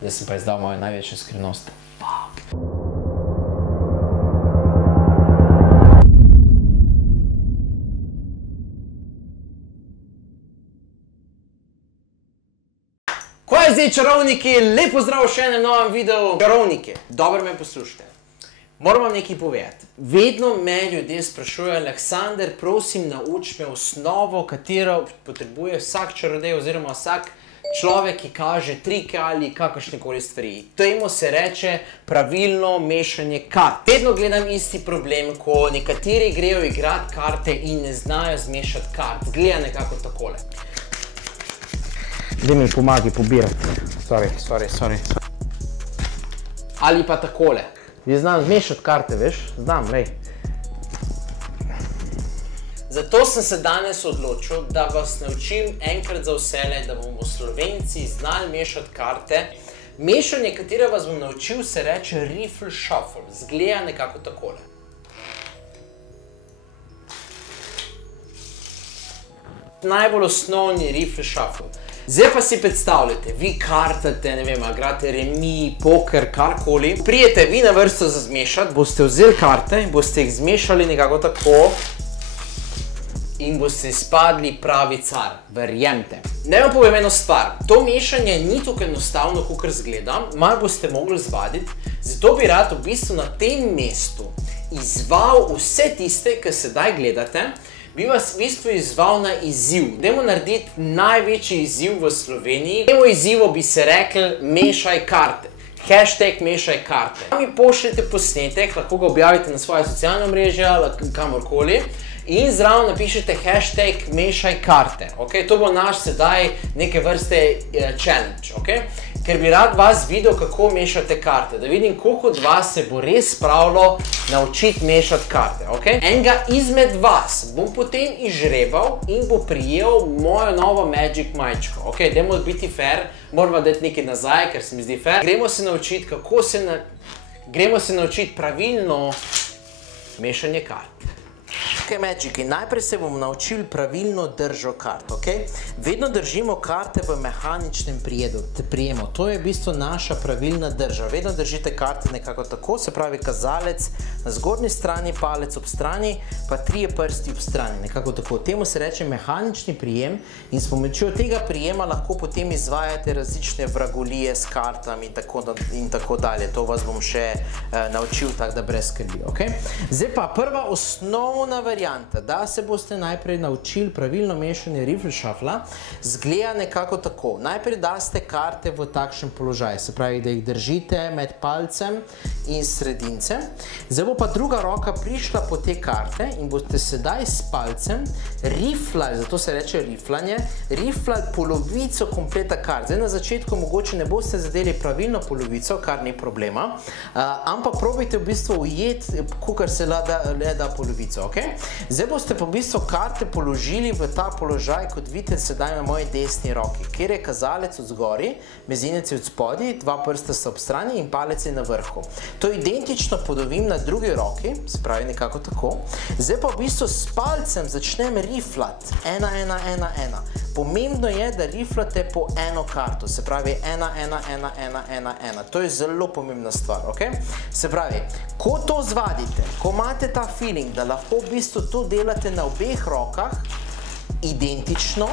Zdaj sem pa izdal mojo največjo skrivnost. Kaj je zdaj, čarovniki? Lep pozdrav v še enem novem videu. Čarovniki, dobro me poslušajte. Moram vam nekaj povedati. Vedno me ljudje sprašujejo, Aleksander, prosim, nauči me osnovo, katero potrebuje vsak čarodej oziroma vsak človek, ki kaže trike ali kakršnekoli stvari. Temu se reče pravilno mešanje kart. Vedno gledam isti problem, ko nekateri grejo igrati karte in ne znajo zmešati kart. Gleda nekako takole. Daj mi pomagi pobirati. Sorry. Ali pa takole. Jaz znam zmešati karte, veš? Znam, lej. Zato sem se danes odločil, da vas naučim enkrat za vselej, da bomo Slovenci znali mešati karte. Mešanje, katero vas bom naučil, se reče riffle shuffle. Zgleda nekako takole. Najbolj osnovni riffle shuffle. Zdaj pa si predstavljate, vi kartate, ne vem, igrate remi, poker, karkoli. Prijete vi na vrsto za zmešati, boste vzeli karte in boste jih zmešali nekako tako in boste izpadli pravi car, verjemte. Naj vam povem eno stvar, to mešanje ni tako enostavno, kakor izgleda, malo boste mogli zvaditi, zato bi rad v bistvu na tem mestu izzval vse tiste, ki sedaj gledate, bi vas v bistvu izzval na izziv. Dajmo narediti največji izziv v Sloveniji. Temu izzivu bi se rekli mešaj karte. Hashtag mešaj karte. Mi pošljete posnetek, lahko ga objavite na svoje socialne mreže, kamorkoli. In zraven napišete hashtag mešaj karte. To bo naš sedaj neke vrste challenge. Ker bi rad vas videl, kako mešate karte. Da vidim, koliko od vas se bo res spravilo naučiti mešati karte. Enega izmed vas bom potem izžrebal in bo prijel mojo novo Magic majčko. Dajmo biti fair, moramo dati nekaj nazaj, ker se mi zdi fair. Gremo se naučiti pravilno mešanje kart. Magiki, najprej se bomo naučili pravilno držo kart, Vedno držimo karte v mehaničnem prijemu. To je v bistvu naša pravilna drža. Vedno držite karte nekako tako, se pravi kazalec na zgornji strani, palec ob strani, pa trije prsti ob strani, nekako tako. Temu se reče mehanični prijem in s pomočjo tega prijema lahko potem izvajate različne vragolije s kartami in tako dalje. To vas bom še naučil, tako da brez skrbi, Zdaj pa prva osnovna varianta, da se boste najprej naučili pravilno mešanje riffle shuffla, zgleda nekako tako. Najprej daste karte v takšen položaj, se pravi, da jih držite med palcem in sredincem. Zdaj bo pa druga roka prišla po te karte in boste sedaj s palcem riflali, zato se reče riflanje, riflali polovico kompleta kart. Zdaj na začetku mogoče ne boste zadeli pravilno polovico, kar ni problema, ampak probajte v bistvu ujeti, kakor se le da polovico, Zdaj boste pa v bistvu karte položili v ta položaj, kot vidite sedaj na moji desni roki, kjer je kazalec od zgori, mezinec je od spodaj, dva prsta sta ob strani in palec je na vrhu. To identično podobim na drugi roki, se pravi nekako tako. Zdaj pa v bistvu s palcem začnem riflati. 1, 1, 1, 1. Pomembno je, da riflate po eno karto, se pravi 1, 1, 1, 1, 1, 1. To je zelo pomembna stvar, Se pravi, ko to zvadite, ko imate ta feeling, da lahko v bistvu to delate na obeh rokah, identično,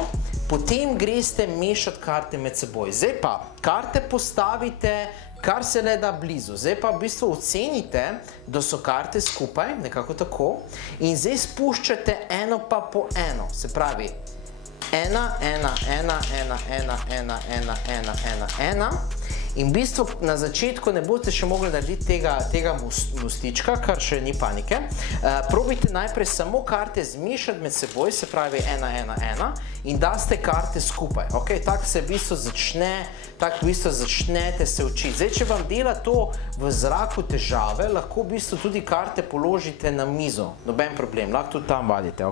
potem greste mešati karte med seboj. Zdaj pa karte postavite kar se le da blizu. Zdaj pa v bistvu ocenite, da so karte skupaj, nekako tako, in zdaj spuščate eno pa po eno. Se pravi, 1, 1, 1, 1, 1, 1, 1, 1, 1, 1. In v bistvu na začetku ne boste še mogli narediti tega mostička, kar še ni panike. Probajte najprej samo karte zmešati med seboj, se pravi 1, 1, 1, in daste karte skupaj. Tako se v bistvu začnete se učiti. Zdaj, če vam dela to v zraku težave, lahko v bistvu tudi karte položite na mizo. Noben problem, lahko tudi tam vadite.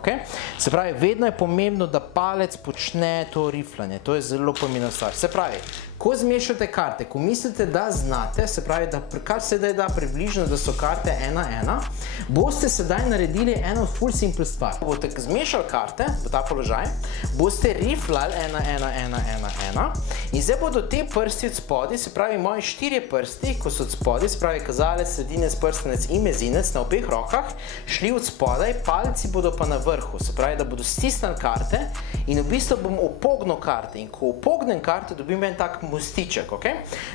Se pravi, vedno je pomembno, da palec počne to riflanje. To je zelo pomembna stvar. Se pravi, Ko zmešate karte, ko mislite, da znate, se pravi, da kar se da približno, da so karte 1-1, boste sedaj naredili eno full simple stvar. Ko boste zmešali karte v ta položaj, boste riflali 1-1-1-1-1 in zdaj bodo te prsti od spodaj, se pravi moji 4 prsti, ko so od spodaj, se pravi kazalec, sredinec, prstanec in mezinec na obeh rokah, šli od spodaj, palci bodo pa na vrhu, se pravi, da bodo stisnili karte in v bistvu bom opognil karte in ko opognem karte, dobim en tak mostiček, ok?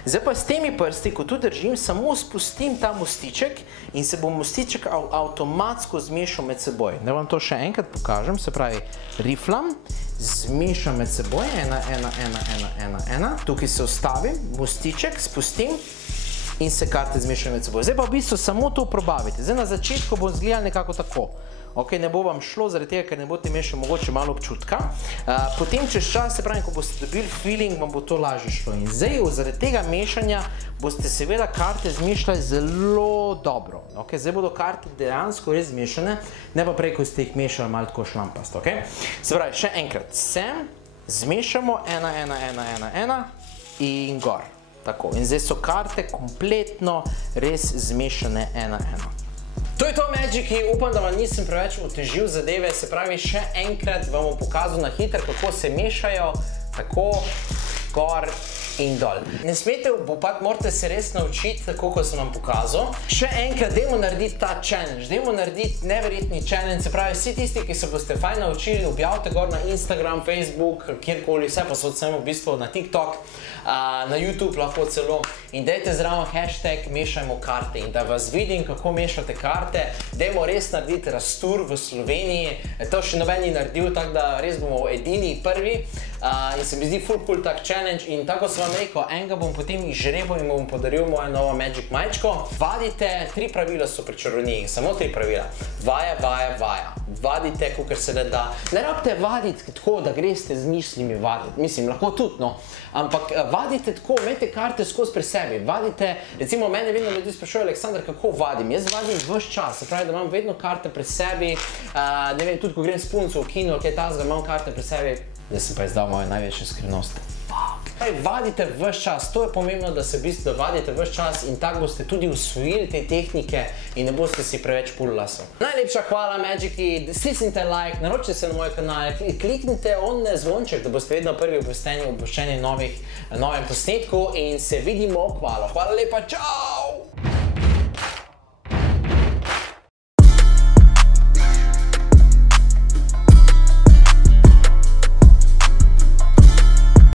Zdaj pa s temi prsti, ko tu držim, samo spustim ta mostiček in se bo mostiček avtomatsko zmešal med seboj. Da vam to še enkrat pokažem, se pravi, riflam, zmešam med seboj, 1-1-1-1-1-1, tukaj se ustavim, mostiček, spustim in se karte zmešajo med seboj. Zdaj pa v bistvu samo to probavite. Zdaj na začetku bo izgledalo nekako tako. Ok, ne bo vam šlo, zaradi tega, ker ne boste imeli še mogoče malo občutka. Potem čez čas, se pravi, ko boste dobili feeling, vam bo to lažje šlo. In zdaj, zaradi tega mešanja, boste seveda karte zmešali zelo dobro. Ok, zdaj bodo karte dejansko res zmešane, ne pa prej, ko ste jih mešali malo tako šlampast, ok? Se pravi, še enkrat, sem, zmešamo 1-1-1-1-1 in gor. Tako, in zdaj so karte kompletno res zmešane 1-1. To je to, Magiki, upam, da vam nisem preveč otežil zadeve, se pravi, še enkrat vam bom pokazal na hitro, kako se mešajo, tako, gor in dol. Ne smete, morate se res naučiti, tako kot sem vam pokazal. Še enkrat, dajmo narediti ta challenge, dajmo narediti neverjetni challenge, se pravi, vsi tisti, ki se boste fajn naučili, objavite gor na Instagram, Facebook, kjerkoli, vse pa so v bistvu na TikTok, na YouTube lahko celo in dajte zraven hashtag mešajmo karte in da vas vidim, kako mešate karte, dajmo res narediti raztur v Sloveniji, to še noben ni naredil, tako da res bomo edini prvi in se mi zdi full cool tak challenge in tako sem vam rekel, enega bom potem izžrebal in bom podaril mojo novo Magic majčko. Vadite, 3 pravila so pri čarovniji, samo 3 pravila. Vaja, vaja, vaja. Vadite, kakor se le da. Ne rabite vaditi tako, da greste z mislimi vaditi. Mislim, lahko tudi, no. Ampak vadite tako, imejte karte skozi pri sebi. Vadite, recimo mene vedno ljudi sprašujejo, Aleksandar, kako vadim? Jaz vadim ves čas, se pravi, da imam vedno karte pri sebi. Ne vem, tudi ko grem s punco v kino, kaj tazga, imam karte pri sebi. Zdaj sem pa izdal moje največje skrivnosti. Vadite ves čas, to je pomembno, da se v bistvu vadite ves čas in tako boste tudi usvojili te tehnike in ne boste si preveč pul lasov. Najlepša hvala, Magiki, stisnite like, naročite se na moj kanal, kliknite on zvonček, da boste vedno prvi obveščeni novem posnetku in se vidimo kmalo. Hvala lepa, čau!